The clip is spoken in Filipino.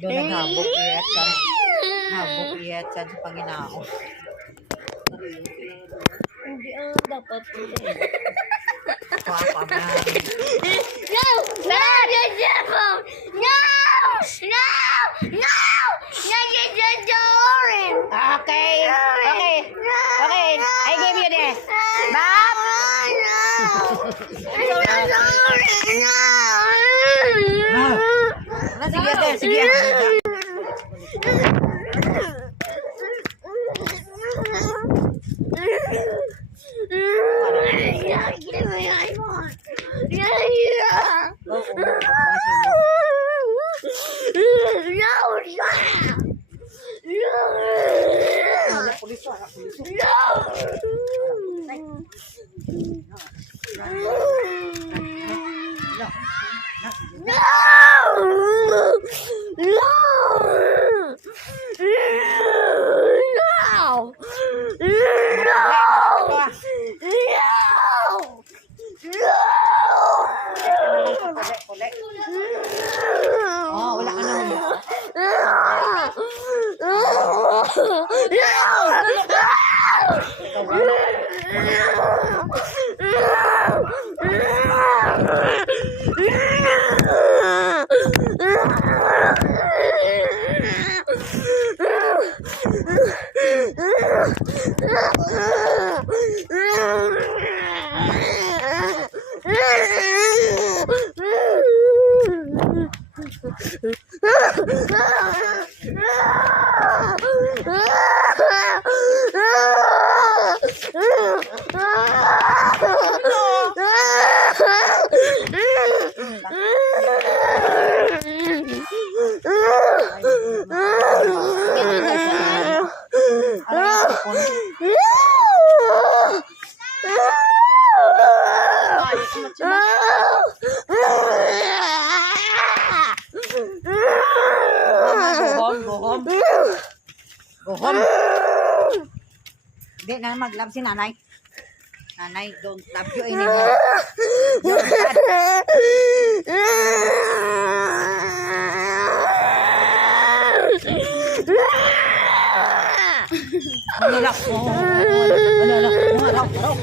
Doon naghabog iyat siya. Habog iyat siya sa Panginoon. Hindi dapat. Papa na. No! No! No! No! No! No! Okay. Okay. Okay. I give you this. Bob. Sige, ate. Sige. Oh, wala ka naman. Go home. Hindi na mag-love si nanay. Nanay, don't love you anymore. You're bad. Manilak mo. Manilak mo.